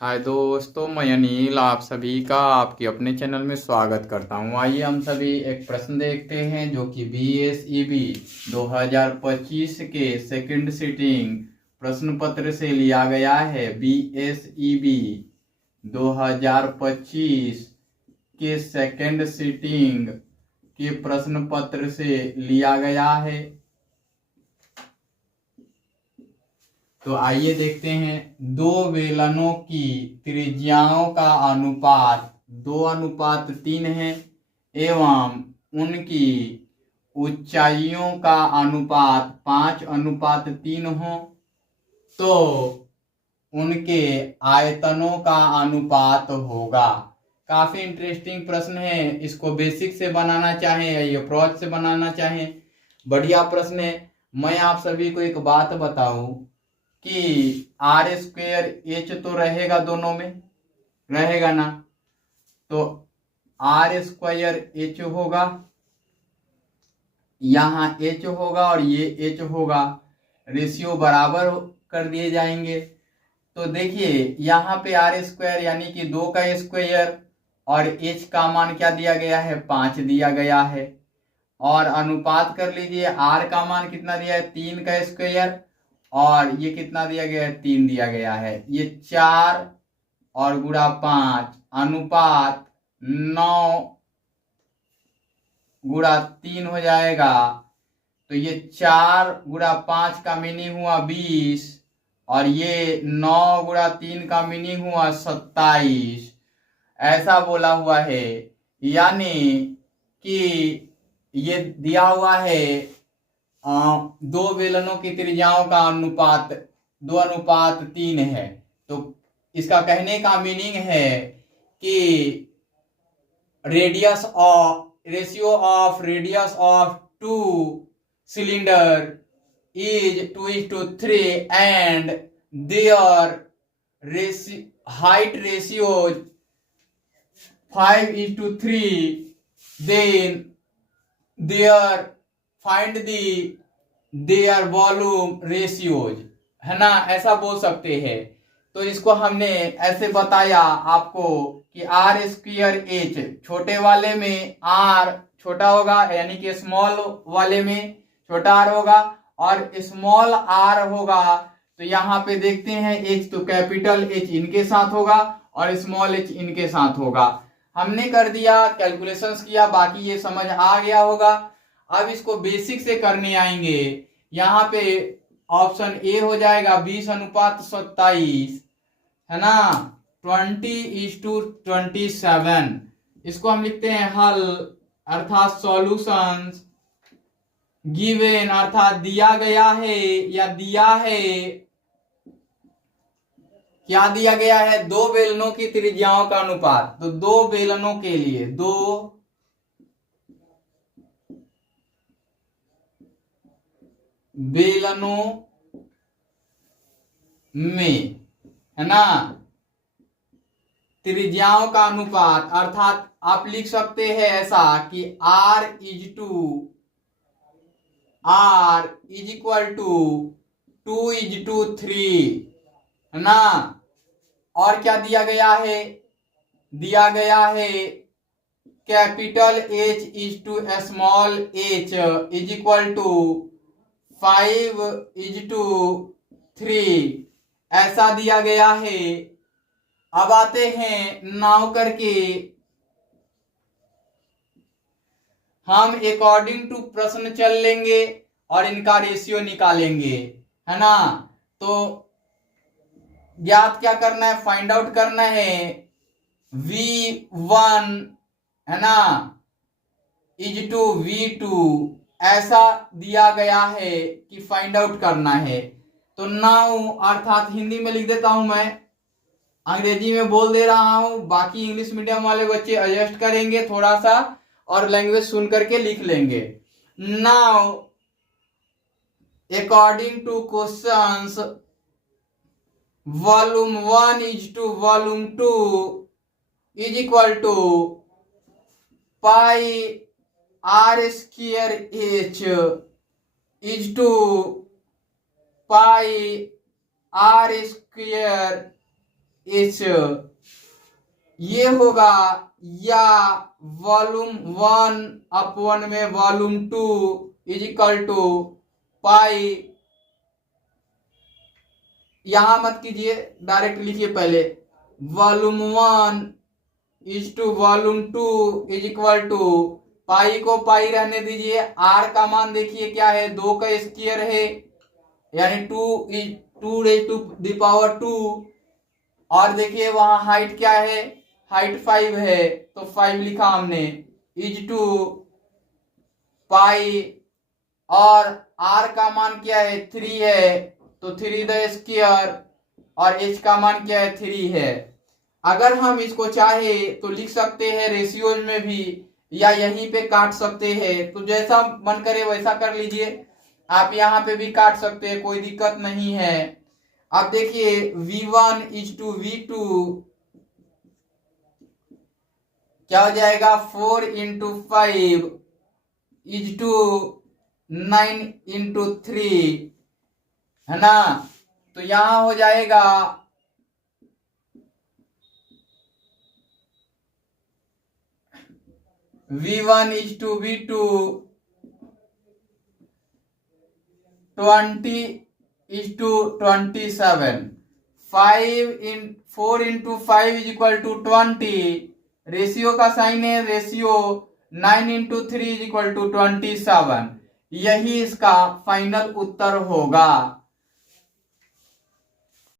हाय दोस्तों, मैं अनिल आप सभी का आपके अपने चैनल में स्वागत करता हूं। आइए हम सभी एक प्रश्न देखते हैं जो कि BSEB 2025 के सेकंड सिटिंग प्रश्न पत्र से लिया गया है। BSEB 2025 के सेकंड सिटिंग के प्रश्न पत्र से लिया गया है। तो आइए देखते हैं। दो बेलनों की त्रिज्याओं का अनुपात 2:3 है एवं उनकी ऊंचाइयों का अनुपात 5:3 हो तो उनके आयतनों का अनुपात होगा। काफी इंटरेस्टिंग प्रश्न है। इसको बेसिक से बनाना चाहें या अप्रोच से बनाना चाहें, बढ़िया प्रश्न है। मैं आप सभी को एक बात बताऊं कि R² तो रहेगा, दोनों में रहेगा ना, तो R² होगा, यहाँ H होगा और ये H होगा, रेशियो बराबर कर दिए जाएंगे। तो देखिए यहाँ पे R² यानी कि 2 का स्क्वायर और H का मान क्या दिया गया है, 5 दिया गया है। और अनुपात कर लीजिए, R का मान कितना दिया है, 3 का स्क्वायर और ये कितना दिया गया है, 3 दिया गया है। ये 4 और गुणा 5 अनुपात 9 गुणा 3 हो जाएगा। तो ये 4 गुणा 5 का मीनिंग हुआ 20 और ये 9 गुणा 3 का मीनिंग हुआ 27। ऐसा बोला हुआ है, यानी कि ये दिया हुआ है दो बेलनों की त्रिज्याओं का अनुपात 2:3 है। तो इसका कहने का मीनिंग है कि ratio of radius of two cylinder is 2:3 and their height ratio 5:3, then find their volume ratios, है ना, ऐसा बोल सकते हैं। तो इसको हमने ऐसे बताया आपको कि R²H, छोटे वाले में R छोटा होगा यानी कि स्मॉल वाले में छोटा R होगा और स्मॉल r होगा। तो यहाँ पे देखते हैं H, तो कैपिटल H इनके साथ होगा और स्मॉल h इनके साथ होगा। हमने कर दिया, कैलकुलेशंस किया, बाकी ये समझ आ गया होगा। अब इसको बेसिक से करने आएंगे। यहाँ पे ऑप्शन ए हो जाएगा 20:27, है ना, 20:27। इसको हम लिखते हैं हल, अर्थात सॉल्यूशंस गिवन, अर्थात दिया गया है या दिया है। क्या दिया गया है, दो बेलनों की त्रिज्याओं का अनुपात। तो दो बेलनों के लिए, दो बेलनों में, है ना, त्रिज्याओं का अनुपात, अर्थात आप लिख सकते हैं ऐसा कि R इज इक्वल टू 2:3, है ना। और क्या दिया गया है, दिया गया है capital H is to small h is equal to 5:3, ऐसा दिया गया है। अब आते हैं नाउ करके हम अकॉर्डिंग टू प्रश्न चल लेंगे और इनका रेशियो निकालेंगे, है ना। तो ज्ञात क्या करना है, फाइंड आउट करना है V1, है ना, इज टू V2, ऐसा दिया गया है कि फाइंड आउट करना है। तो नाउ, अर्थात हिंदी में लिख देता हूं, मैं अंग्रेजी में बोल दे रहा हूं, बाकी इंग्लिश मीडियम वाले बच्चे एडजस्ट करेंगे थोड़ा सा और लैंग्वेज सुन करके लिख लेंगे। Now according to questions, volume 1 is to volume 2 is equal to pi R²H is to pi R² H ये होगा, या वॉल्यूम 1/1 में volume 2 is equal to pi, यहां मत कीजिए, डायरेक्ट लिखिए पहले, volume 1 is to volume 2 is equal to, pi को पाई रहने दीजिए, आर का मान देखिए क्या है, 2 का स्क्वायर है, यानी 2 रेज टू द पावर 2, और देखिए वहां हाइट क्या है, हाइट 5 है, तो 5 लिखा हमने, इज टू पाई, और आर का मान क्या है, 3 है, तो 3 द स्क्वायर, और एच का मान क्या है, 3 है। अगर हम इसको चाहे तो लिख सकते हैं रेशियोज में भी, या यहीं पे काट सकते हैं, तो जैसा मन करे वैसा कर लीजिए, आप यहाँ पे भी काट सकते हैं, कोई दिक्कत नहीं है। अब देखिए V1 इज टू V2 क्या हो जाएगा, 4 इंटू 5 इज टू 9 इंटू 3, है ना, तो यहां हो जाएगा V1 is to V2 20 is to 27, 4 into 5 is equal to 20, ratio का साइन है ratio, 9 into 3 is equal to 27, यही इसका फाइनल उत्तर होगा।